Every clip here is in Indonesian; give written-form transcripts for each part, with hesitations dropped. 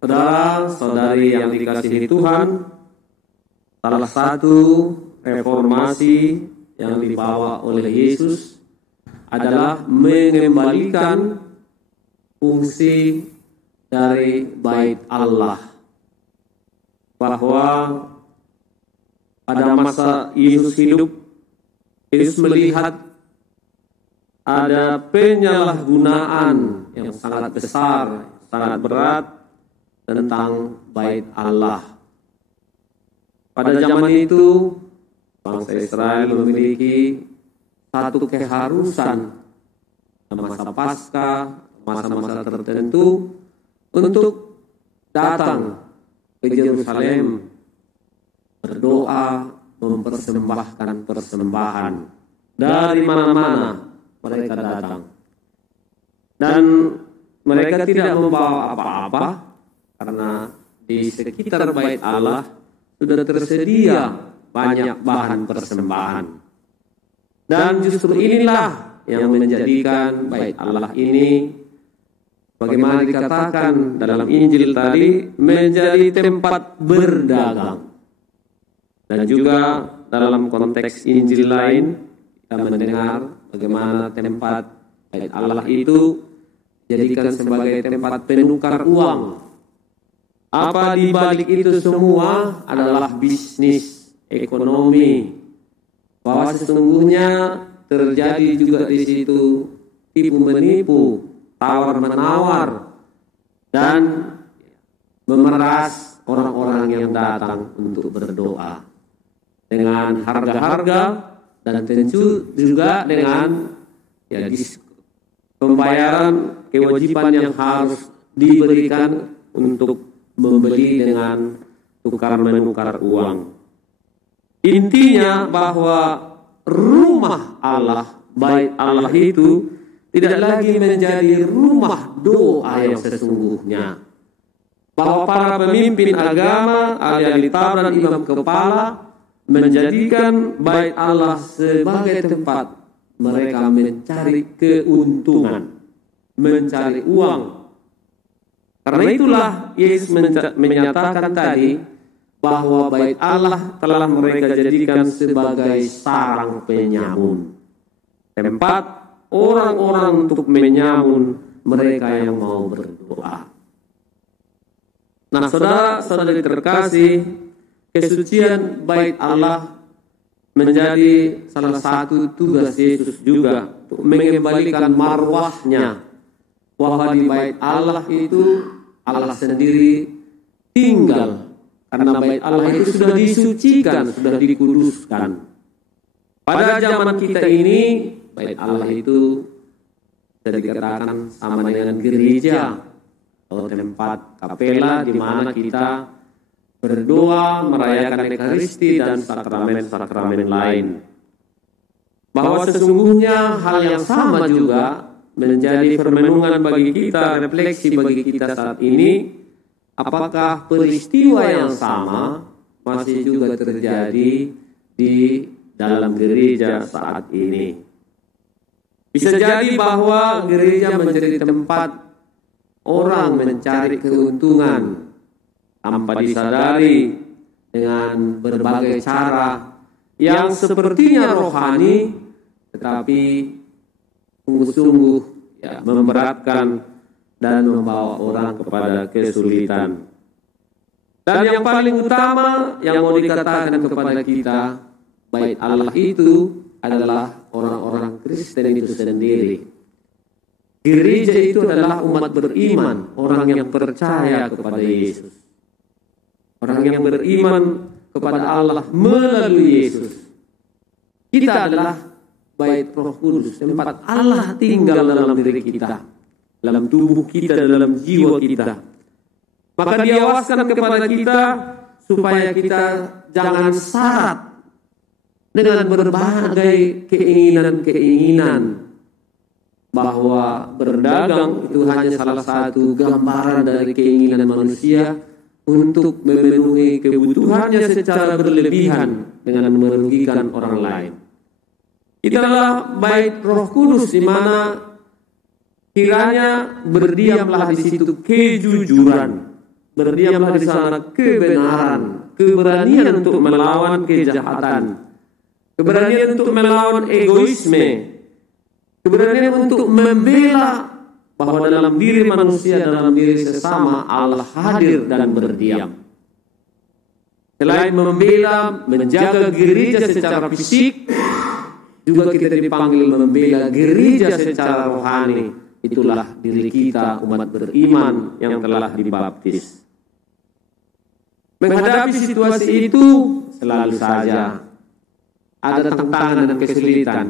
Saudara-saudari yang dikasihi Tuhan, salah satu reformasi yang dibawa oleh Yesus adalah mengembalikan fungsi dari bait Allah. Bahwa pada masa Yesus hidup, Yesus melihat ada penyalahgunaan yang sangat besar, sangat berat tentang bait Allah. Pada zaman itu, bangsa Israel memiliki satu keharusan masa Paskah, masa-masa tertentu untuk datang ke Yerusalem, berdoa, mempersembahkan persembahan. Dari mana-mana mereka datang. Dan mereka tidak membawa apa-apa, karena di sekitar bait Allah sudah tersedia banyak bahan persembahan. Dan justru inilah yang menjadikan bait Allah ini, bagaimana dikatakan dalam Injil tadi, menjadi tempat berdagang. Dan juga dalam konteks Injil lain, kita mendengar bagaimana tempat bait Allah itu dijadikan sebagai tempat penukar uang. Apa di balik itu semua adalah bisnis, ekonomi. Bahwa sesungguhnya terjadi juga di situ tipu-menipu, tawar-menawar, dan memeras orang-orang yang datang untuk berdoa dengan harga-harga dan tentu juga dengan pembayaran kewajiban yang harus diberikan untuk membeli dengan tukar-menukar uang. Intinya bahwa rumah Allah, bait Allah itu tidak lagi menjadi rumah doa yang sesungguhnya. Bahwa para pemimpin agama, ahli taurat dan imam kepala menjadikan bait Allah sebagai tempat mereka mencari keuntungan, mencari uang. Karena itulah Yesus menyatakan tadi bahwa bait Allah telah mereka jadikan sebagai sarang penyamun, tempat orang-orang untuk menyamun mereka yang mau berdoa. Nah, saudara-saudari terkasih, kesucian bait Allah menjadi salah satu tugas Yesus juga untuk mengembalikan marwahnya, bahwa di bait Allah itu Allah sendiri tinggal, karena bait Allah itu sudah disucikan, sudah dikuduskan. Pada zaman kita ini, bait Allah itu bisa dikatakan sama dengan gereja atau tempat kapela di mana kita berdoa, merayakan Ekaristi dan sakramen-sakramen lain. Bahwa sesungguhnya hal yang sama juga menjadi permenungan bagi kita, refleksi bagi kita saat ini. Apakah peristiwa yang sama masih juga terjadi di dalam gereja saat ini? Bisa jadi bahwa gereja menjadi tempat orang mencari keuntungan tanpa disadari dengan berbagai cara yang sepertinya rohani, tetapi sungguh-sungguh memberatkan dan membawa orang kepada kesulitan. Dan yang paling utama yang mau dikatakan kepada kita, bait Allah itu adalah orang-orang Kristen itu sendiri. Gereja itu adalah umat beriman, orang yang percaya kepada Yesus. Orang yang beriman kepada Allah melalui Yesus. Kita adalah bait Roh Kudus, tempat Allah tinggal dalam diri kita, dalam tubuh kita, dalam jiwa kita. Maka diawaskan kepada kita supaya kita jangan syarat dengan berbagai keinginan-keinginan, bahwa berdagang itu hanya salah satu gambaran dari keinginan manusia untuk memenuhi kebutuhannya secara berlebihan dengan merugikan orang lain. Kita adalah bait Roh Kudus, di mana kiranya berdiamlah di situ kejujuran, berdiamlah di sana kebenaran, keberanian untuk melawan kejahatan, keberanian untuk melawan egoisme, keberanian untuk membela bahwa dalam diri manusia, dalam diri sesama Allah hadir dan berdiam. Selain membela, menjaga gereja secara fisik, juga kita dipanggil membela gereja secara rohani. Itulah diri kita, umat beriman yang telah dibaptis. Menghadapi situasi itu selalu saja ada tantangan dan kesulitan.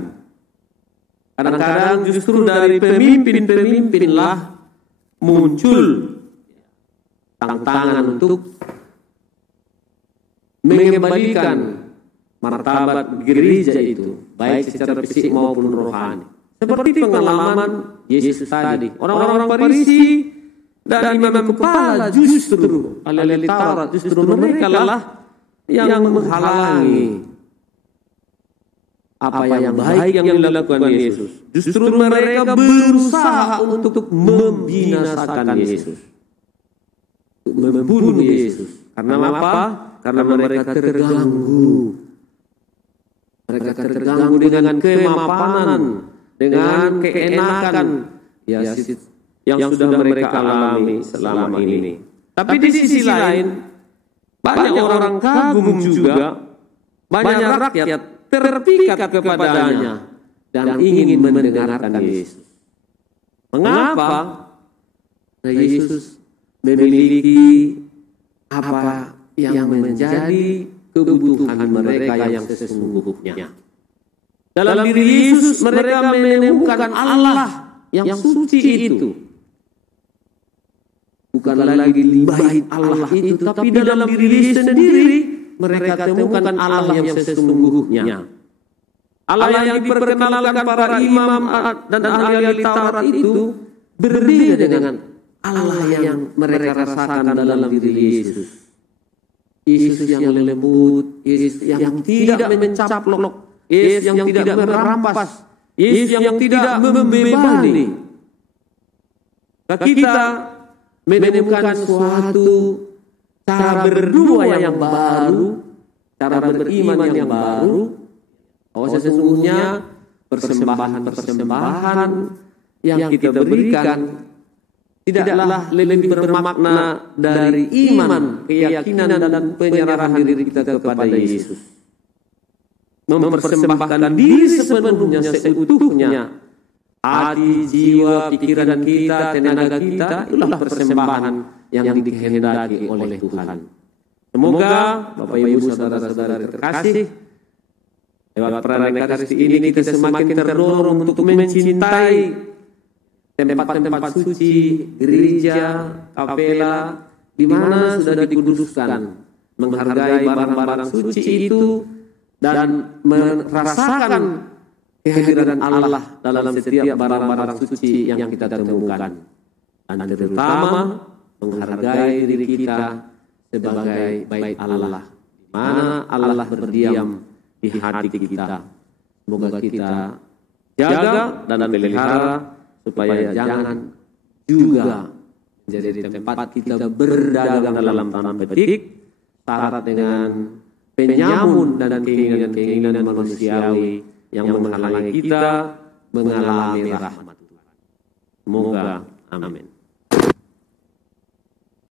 Kadang-kadang justru dari pemimpin-pemimpinlah muncul tantangan untuk mengembalikan martabat gereja itu, baik secara fisik maupun rohani. Seperti pengalaman Yesus tadi. Orang-orang Farisi dan imam kepala justru ahli Taurat, justru mereka lah yang menghalangi apa yang baik yang dilakukan Yesus. Justru mereka berusaha untuk membinasakan Yesus, untuk membunuh Yesus. Karena apa? Karena mereka terganggu. Mereka terganggu dengan kemapanan, dengan keenakan yang sudah mereka alami selama ini. Tapi di sisi lain, banyak orang kagum juga, banyak rakyat terpikat kepadanya dan ingin mendengarkan Yesus. Mengapa? Nah, Yesus memiliki apa yang menjadi kebutuhan mereka yang sesungguhnya. Dalam diri Yesus mereka menemukan Allah yang suci itu. Bukan lagi di bait Allah itu, tapi dalam diri sendiri mereka temukan Allah yang sesungguhnya. Allah yang diperkenalkan para imam dan ahli Taurat itu berbeda dengan Allah yang mereka rasakan dalam diri Yesus. Yesus yang lembut, Yesus yang tidak mencaplok, Yesus yang tidak merampas, Yesus yang tidak membebani. Kita menemukan suatu cara berdua yang baru, cara beriman yang baru, bahwa sesungguhnya persembahan-persembahan yang kita berikan tidaklah lebih bermakna dari iman, keyakinan dan penyerahan diri kita kepada Yesus. Mempersembahkan diri sepenuhnya, seutuhnya, hati, jiwa, pikiran kita, tenaga kita, itulah persembahan yang dikehendaki oleh Tuhan. Semoga Bapak Ibu saudara-saudara terkasih, lewat perayaan Ekaristi ini kita semakin terdorong untuk mencintai tempat-tempat suci, gereja, kapela, di mana sudah dikuduskan, menghargai barang-barang suci itu dan merasakan kehadiran Allah dalam setiap barang-barang suci yang kita temukan, dan terutama menghargai diri kita sebagai bait Allah, di mana Allah berdiam di hati kita. Semoga kita jaga dan pelihara supaya jangan juga menjadi tempat kita berdagang dalam tanda petik syarat dengan penyamun dan keinginan manusiawi yang menghalangi kita mengalami rahmat Tuhan. Semoga amin.